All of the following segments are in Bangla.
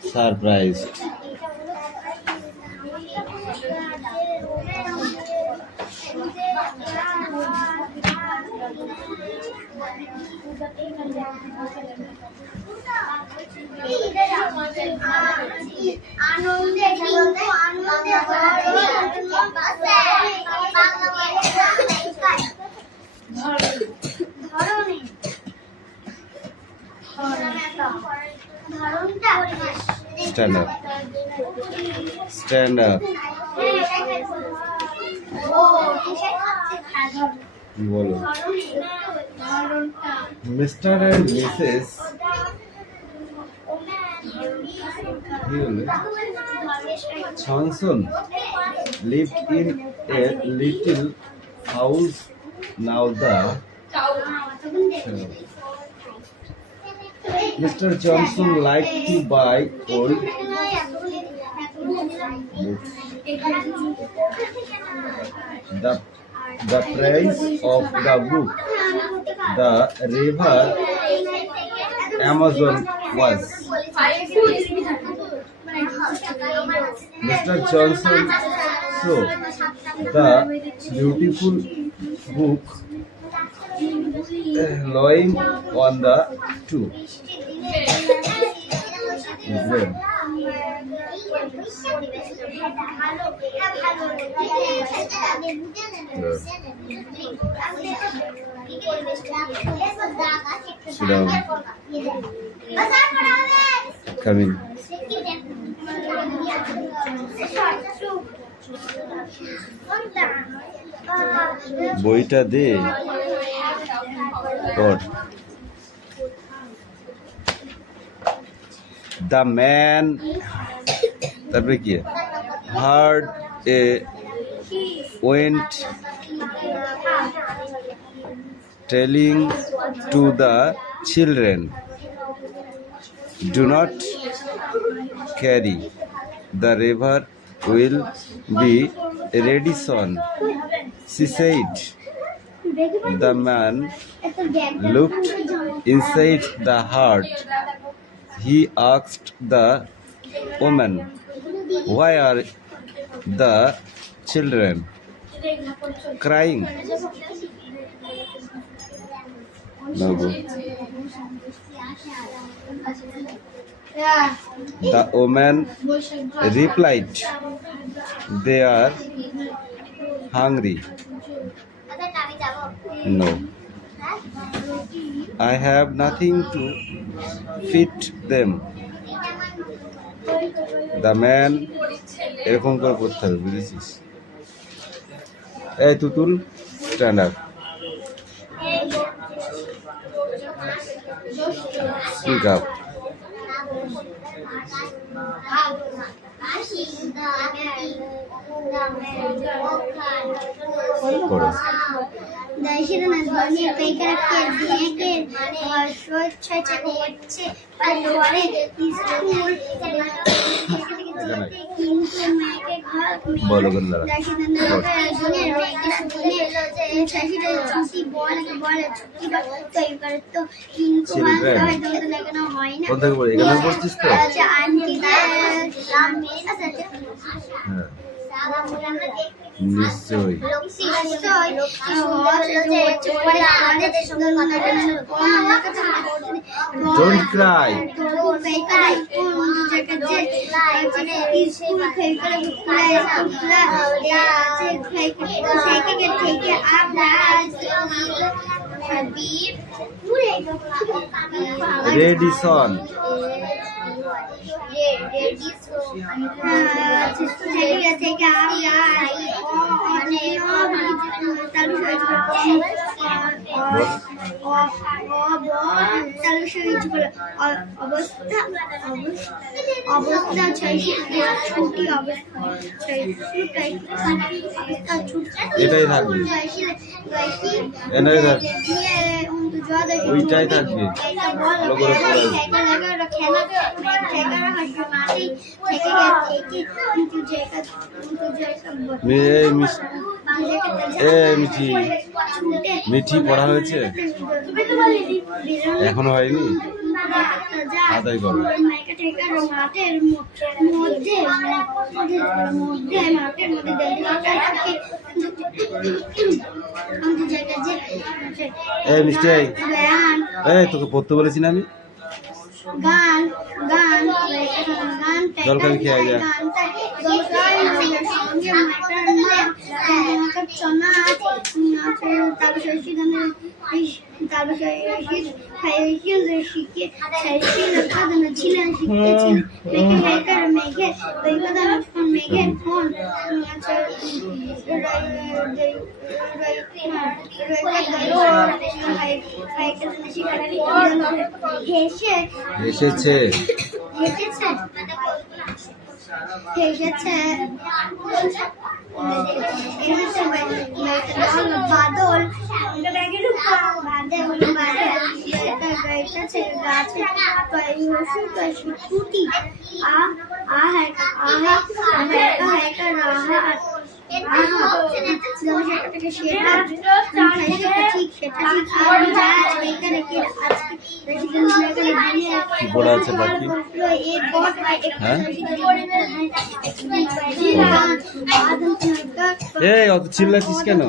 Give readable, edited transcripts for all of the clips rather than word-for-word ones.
Surprised. Stand up. Stand up. বলো। Mr. and Mrs. Johnson lived in a little house. Now Mr. Johnson liked to buy old books. The price of the book, the river Amazon was. Mr. Johnson saw the beautiful book lying on the stool. Sit down. Come in. বইটা দে পড়। The man তারপরে কি heard a went telling to the children, do not carry, the river will be ready soon. She said. The man looked inside the heart. He asked the woman, why are the children crying? No. The woman replied, they are hungry. No, I have nothing to feed them. The man এরকম করে করতে হবে, বুঝেছিস? এই Tutul, stand up. Speak up. বলো গন্ডারা নিশ্চয় Don't cry. Ready son. অবস্থা অবস্থা ছুটি এটাই থাকবে, এটাই থাকবে, ওইটাই থাকবে। ভালো করে মিঠি মিঠি পড়া হয়েছে, এখনো হয়নি, তাড়াতাড়ি করো। মিষ্টি, তোকে পড়তে বলেছি না আমি। গান গান গান জলখালি খেয়ে যা। এসেছে বাদল কি পড়া আছে বাকি? হ্যাঁ, অত চিল্লাছিস কেন?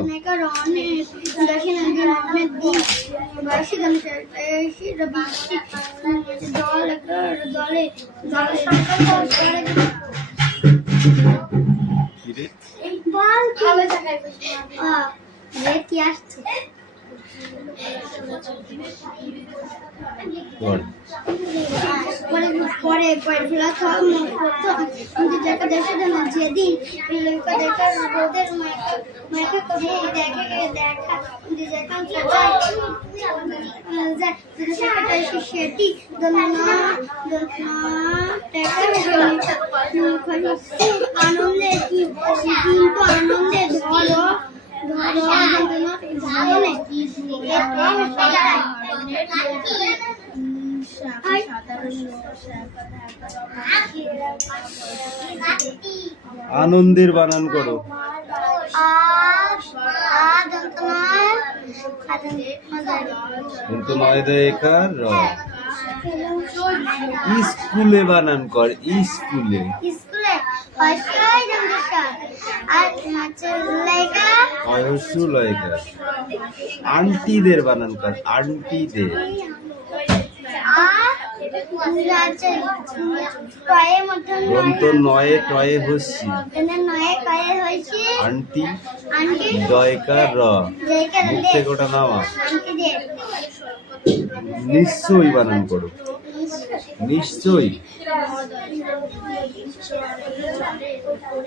যেদিন সেটি আনন্দে কিন্তু আনন্দে ধরো আনন্দের বানান করো। স্কুলে বানান কর, স্কুলে। আন্টিদের বানান কর, আন্টিদের। দন্ত নয়ে টয়ে হচ্ছি, আন্টি দয়কার র, মুখ থেকে ওটা নামা। নিশ্চয়ই বানান করো, নিশ্চয়ই।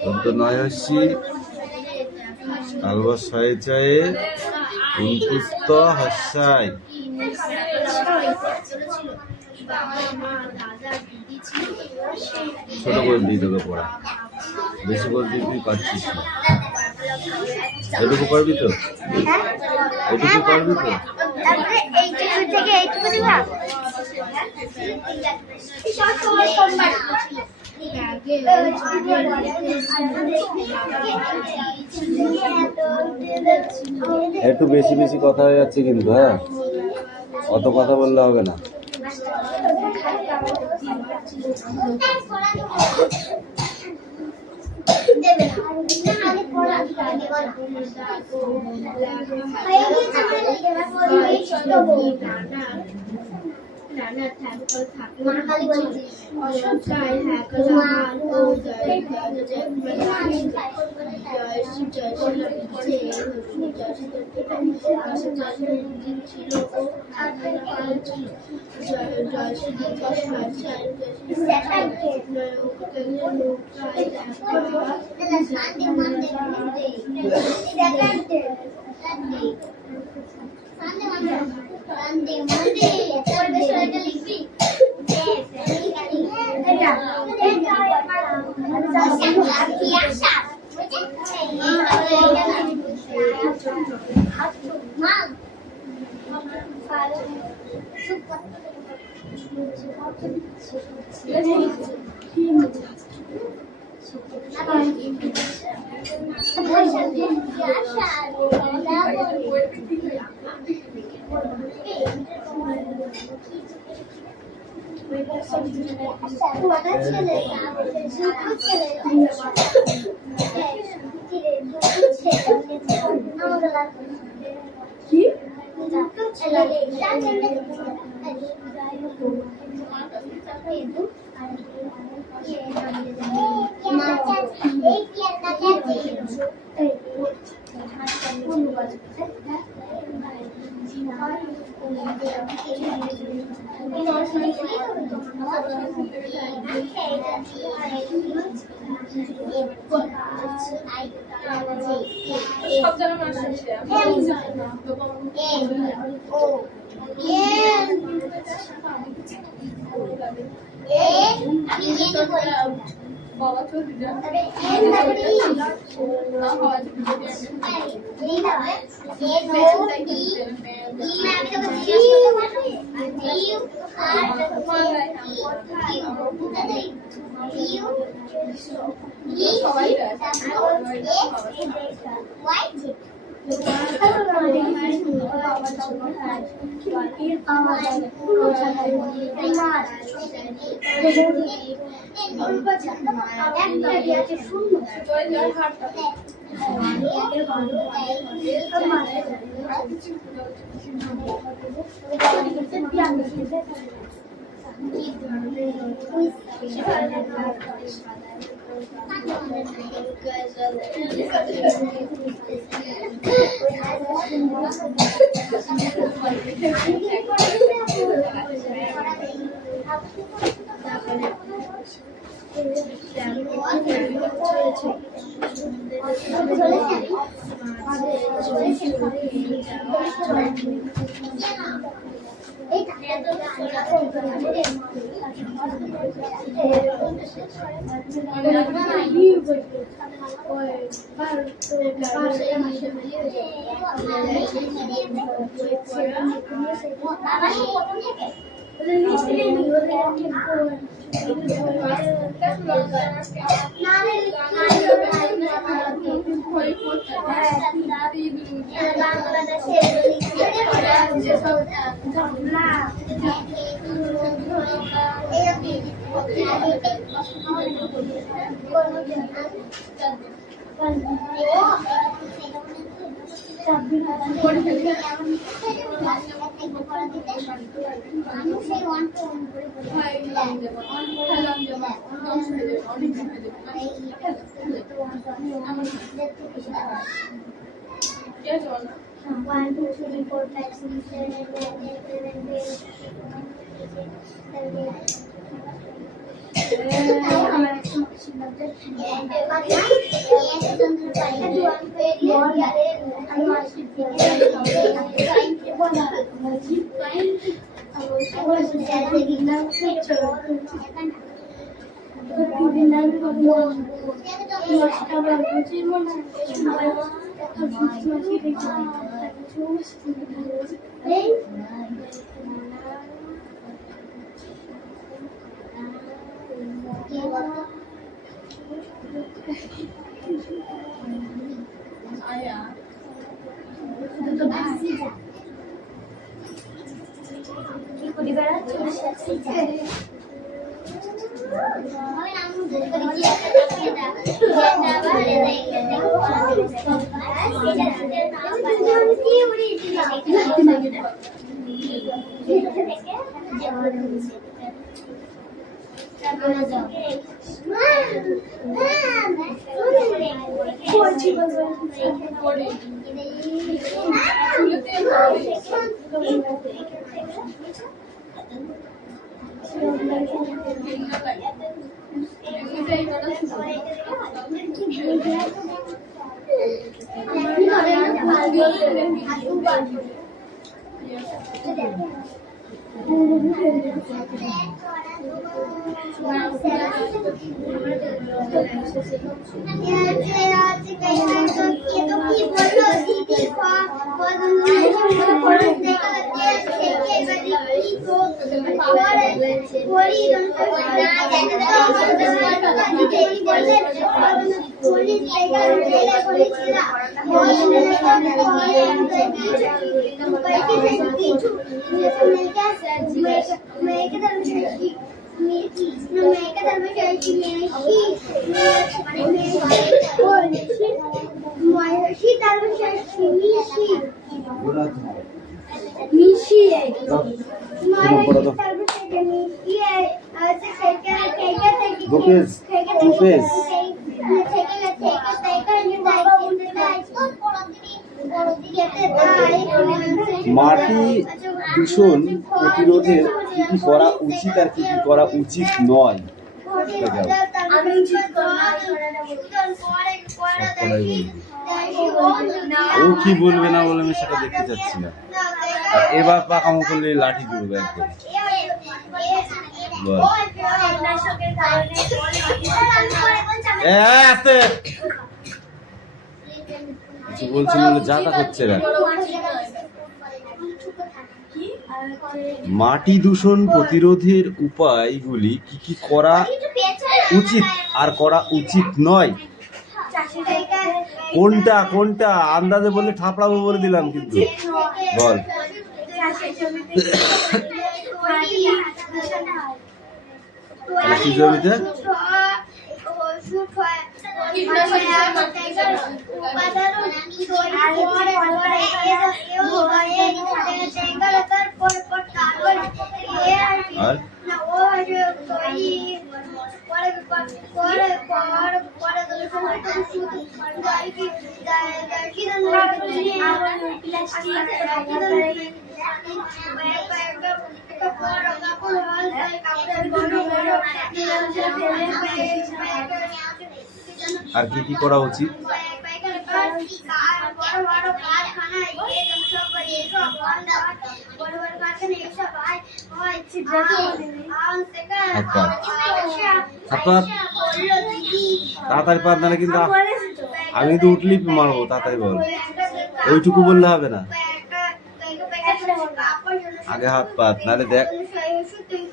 দন্ত নয় হচ্ছি, আলবা ছয়ে চায়ে উনকুস্ত হাসাই। ছোট করে দিই তোকে পড়া, বেশি করে দিই তুই পারছিস না। এটুকু পারবি তো? এটুকু পারবি তো? একটু বেশি বেশি কথা হয়ে যাচ্ছে কিন্তু, হ্যাঁ, অত কথা বললে হবে না। নানা থাকল Monday. সব জায়গায় মানুষ আছে বাবা চলতে যা One, two, three, four, five, six, seven, eight, nine, 10, 4 মাটি দূষণ প্রতিরোধের কি কি করা উচিত আর কি কি করা উচিত নয়? ও কি বলবে না বলবে আমি সেটা দেখতে চাচ্ছি না। আর এবার পাকামো করলে লাঠি করবে একদম। বল আস্তে কিছু বলছি বলে যা তা করছে না। মাটি দূষণ প্রতিরোধের উপায়গুলি কি কি করা উচিত আর করা উচিত নয়? কোনটা কোনটা আন্দাজে বললে ঠাপড়াবো বলে দিলাম কিন্তু। বল কি জমিতে আর আর কি কি করা উচিত? তাড়াতাড়ি পাত নাহলে কিন্তু আমি কিন্তু উঠলেই মারবো। তাড়াতাড়ি বল, ওইটুকু বললে হবে না, আগে হাত পাত নাহলে দেখ।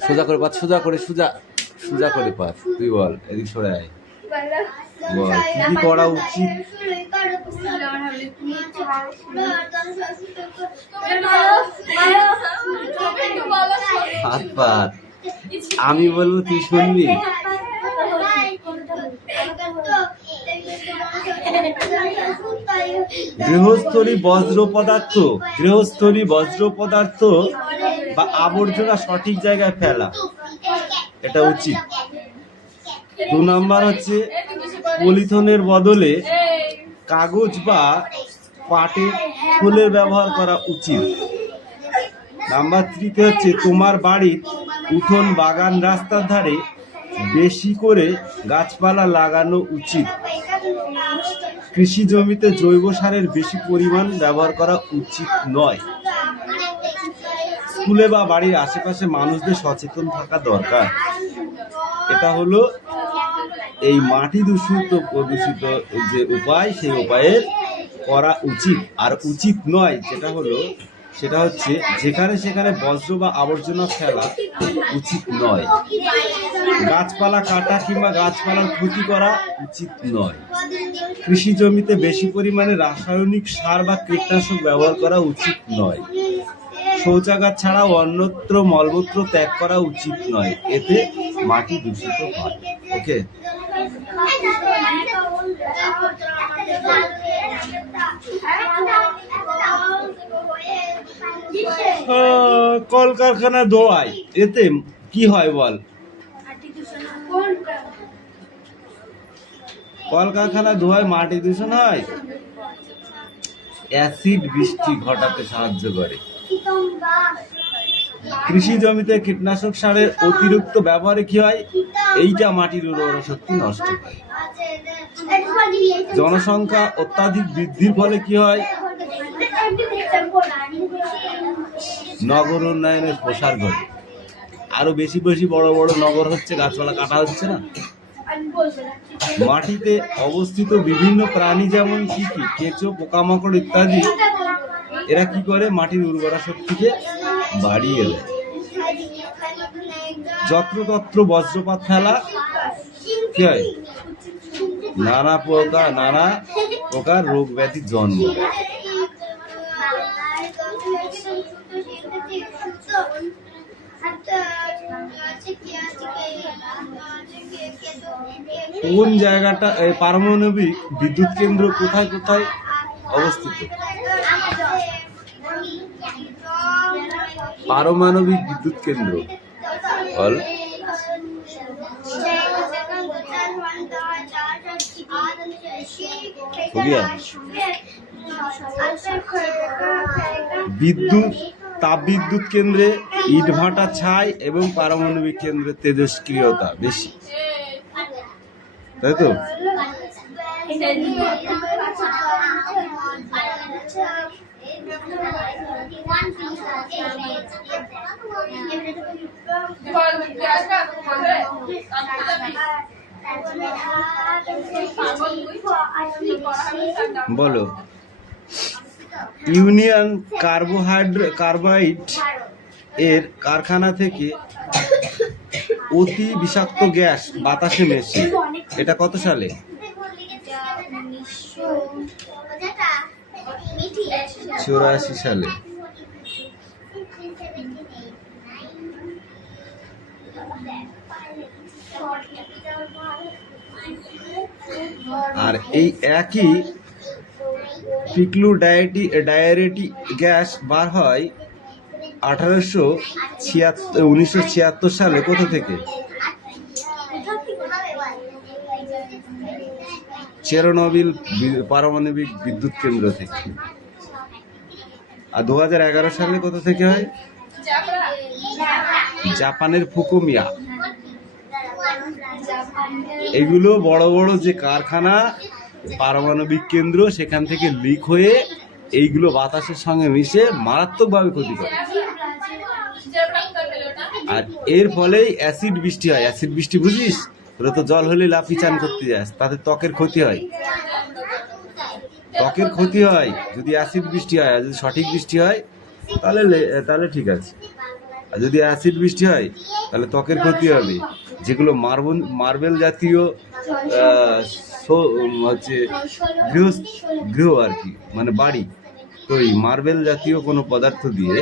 সোজা করে পাত, সোজা করে সোজা সোজা করে পাত। তুই বল, এদিক সরে আয়। বল কি কি করা উচিত? হাত পাত, আমি বলবো তুই শুনবি। গৃহস্থলী বজ্র পদার্থ বা আবর্জনা সঠিক জায়গায় ফেলা, এটা উচিত। 2 নাম্বার হচ্ছে পলিথিনের বদলে কাগজ বা পাটের ফুলের ব্যবহার করা উচিত। নাম্বার 3 হচ্ছে তোমার বাড়ির উঠোন, বাগান, রাস্তার ধারে বেশি করে গাছপালা লাগানো উচিত। কৃষি জমিতে জৈব সারের বেশি পরিমাণ ব্যবহার করা উচিত নয়। স্কুলে বা বাড়ির আশেপাশে মানুষদের সচেতন থাকা দরকার। এটা হলো এই মাটি প্রদূষিত যে উপায়, সেই উপায়ের করা উচিত আর উচিত নয় সেটা হচ্ছে যেখানে সেখানে বজ্র বা আবর্জনা ফেলা উচিত নয়। গাছপালা কাটা কিংবা গাছপালার ক্ষতি করা উচিত নয়। কৃষি জমিতে বেশি পরিমাণে রাসায়নিক সার বা কীটনাশক ব্যবহার করা উচিত নয়। শৌচাগার ছাড়াও অন্যত্র মলমূত্র ত্যাগ করা উচিত নয়, এতে মাটি দূষিত হয়। ওকে, কলকারখানা ধোঁয়ায় এতে কি হয় বল? কলকারখানা ধোঁয়ায় মাটি দূষণ হয়। অ্যাসিড বৃষ্টি ঘটাতে সাহায্য করে। কৃষি জমিতে কীটনাশক সারের অতিরিক্ত ব্যবহারে কি হয়? এইটা মাটির উর্বরা শক্তি নষ্ট হয়। জনসংখ্যা অত্যাধিক বৃদ্ধির ফলে কি হয়? নগর উন্নয়নের প্রসার ঘটে। আরো বেশি বেশি বড় বড় নগর হচ্ছে, গাছপালা কাটা হচ্ছে না। মাটিতে অবস্থিত বিভিন্ন প্রাণী যেমন কি কি কেঁচো, পোকামাকড় ইত্যাদি, এরা কি করে? মাটির উর্বরা শক্তিকে বাড়িয়ে দেয়। যত্রতত্র বজ্রপাত ফেলা কি হয়? নানা প্রকার রোগ ব্যাধির জন্ম। কোন জায়গাটা এই পারমাণবিক বিদ্যুৎ কেন্দ্র কোথায় কোথায় অবস্থিত? পারমাণবিক বিদ্যুৎ কেন্দ্র বল। তাপবিদ্যুৎ কেন্দ্রে ইটভাটা ছাই এবং পারমাণবিক কেন্দ্রে তেজস্ক্রিয়তা বেশি, তাই তো? বলো, ইউনিয়ন কার্বাইড এর কারখানা থেকে অতি বিষাক্ত গ্যাস বাতাসে মেশে, এটা কত সালে? 84 সালে। আর এই একই ডায়ারেটিক গ্যাস বার হয় 1976 সালে কোথা থেকে? চেরনোবিল পারমাণবিক বিদ্যুৎ কেন্দ্র থেকে। আর 2011 সালে কোথা থেকে হয়? জাপানের ফুকুমিয়া। এগুলো বড় বড় যে কারখানা, পারমাণবিক কেন্দ্র, সেখান থেকে লিক হয়ে এইগুলো বাতাসের সঙ্গে মিশে মারাত্মকভাবে ক্ষতি করে। আর এর ফলেই অ্যাসিড বৃষ্টি হয়। অ্যাসিড বৃষ্টি বুঝিস? তোরা তো জল হলে লাফি চান করতে যাস, তাতে ত্বকের ক্ষতি হয়। ত্বকের ক্ষতি হয় যদি অ্যাসিড বৃষ্টি হয়। আর যদি সঠিক বৃষ্টি হয় তাহলে ঠিক আছে। আর যদি অ্যাসিড বৃষ্টি হয় তাহলে ত্বকের ক্ষতি হবে। যেগুলো মার্বেল জাতীয় হচ্ছে গৃহ আর কি, মানে বাড়ি তৈরি, মার্বেল জাতীয় কোনো পদার্থ দিয়ে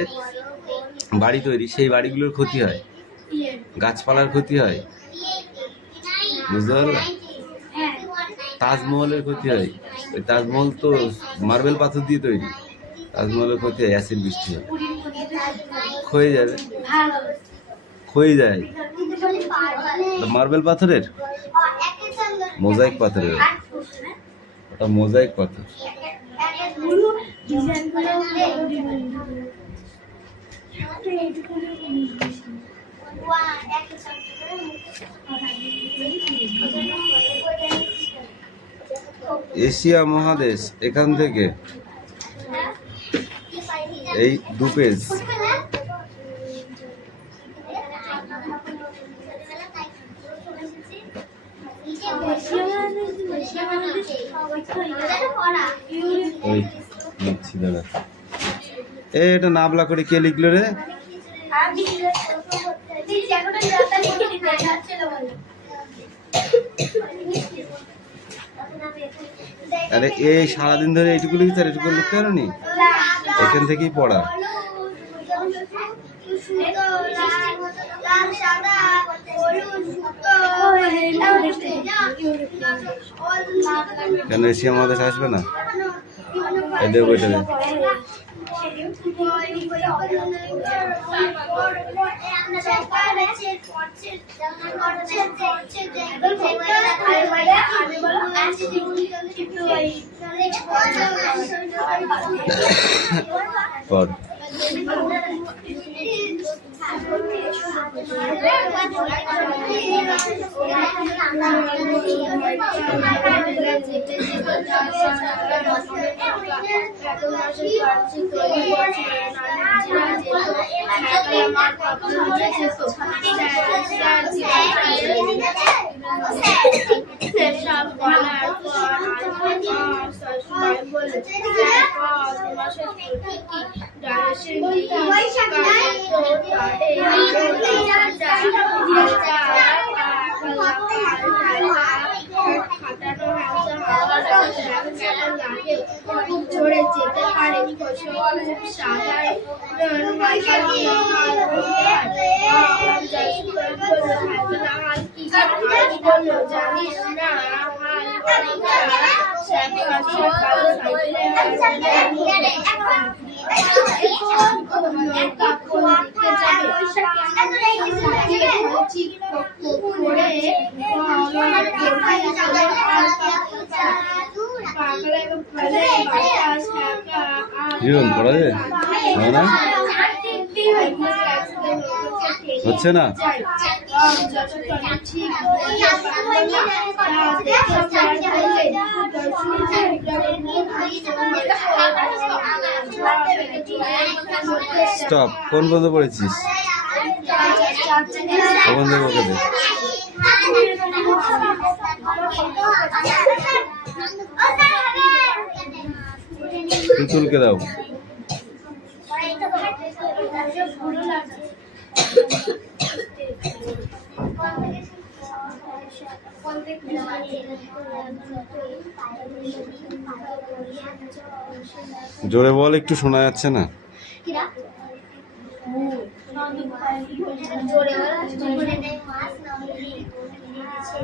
বাড়ি তৈরি, সেই বাড়িগুলোর ক্ষতি হয়, গাছপালার ক্ষতি হয়, বুঝতে পারলে? তাজমহলের ক্ষতি হয়। ওই তাজমহল তো মার্বেল পাথর দিয়ে তৈরি, তাজমহলের ক্ষতি হয় অ্যাসিড বৃষ্টি হয়, ক্ষয়ে যাবে, ক্ষয়ে যায়। মার্বেল পাথরের, মোজাইক পাথরের, ওটা মোজাইক পাথর। এশিয়া মহাদেশ এখান থেকে এই 2 পেজ। এটা নাবলা করে কে লিখলো রে? আরে এই সারাদিন ধরে এইটুকু লিখতে আর এটুকু লিখতে পারো নি? এখান থেকেই পড়া। কেন এশিয়া মহাদেশ আসবে না? এটা বইটা দে। পড়। খাটানো হালকা হাওয়া লাগে খুব জোরে যেতে পারে কোষো খুব সাধারণ জানিস না জীবন পড়া যায় হয় না, হচ্ছে না। স্টপ। কোন বন্ধ পড়েছিস? বন্ধ বকে দে। তুলকে দাও। জোরে বল, একটু শোনা যাচ্ছে না।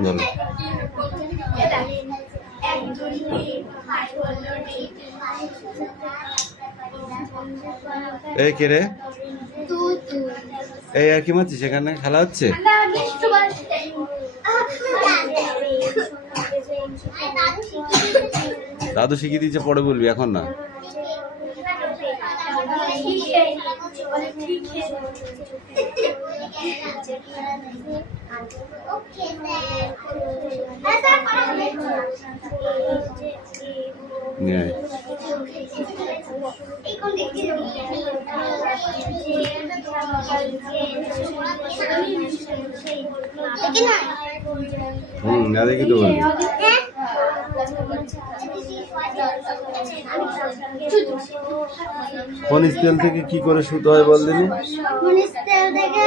বলো। এই কে রে? এই আর কি মারছিস? সেখানে খেলা হচ্ছে? দাদু শিখিয়ে দিচ্ছে, পরে বলবি, এখন না। না দেখি তো বলবি। খনিজ তেল থেকে কি করে সুতো হয় বল দিনি? খনিজ তেল থেকে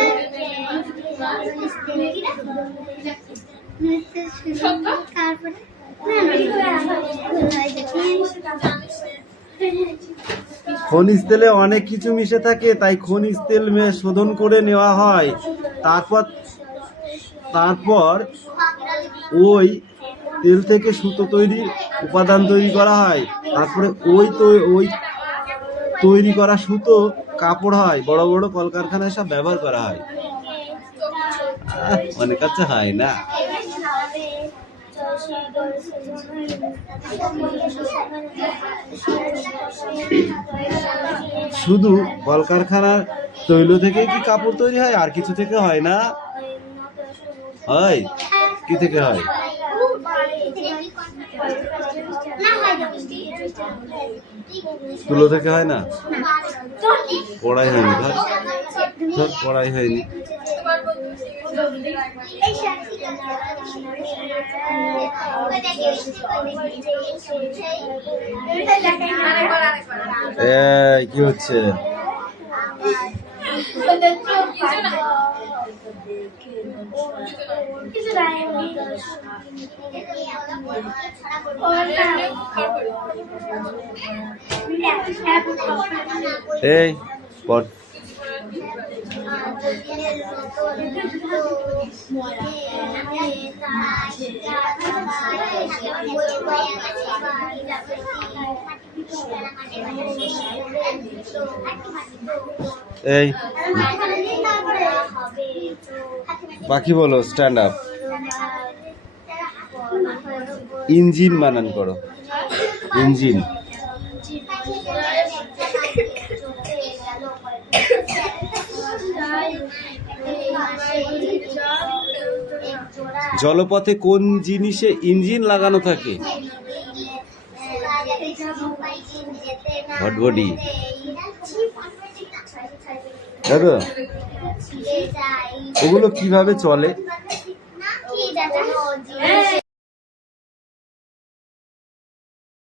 খনিজ তেলে অনেক কিছু মিশে থাকে, তাই খনিজ তেল শোধন করে নেওয়া হয়। তারপর ওই তেল থেকে সুতো তৈরি উপাদান তৈরি করা হয়। তারপরে ওই তৈরি করা সুতো কাপড় হয়। বড় বড় কলকারখানায় সব ব্যবহার করা হয়। অনেক কাছে হয় না। শুধু কলকারখানার তৈল থেকে কি কাপড় তৈরি হয়? আর কিছু থেকে হয় না? হয়। কি থেকে হয়? তুলো থেকে হয় না? পড়াই হয়নি। ধর পড়াই হয়নি। কি হচ্ছে? এই পড়। এই বাকি বলো। Stand up. ইঞ্জিন বানান করো। ইঞ্জিন। জলপথে কোন জিনিসে ইঞ্জিন লাগানো থাকে? হটবডি। দাদা ওগুলো কিভাবে চলে?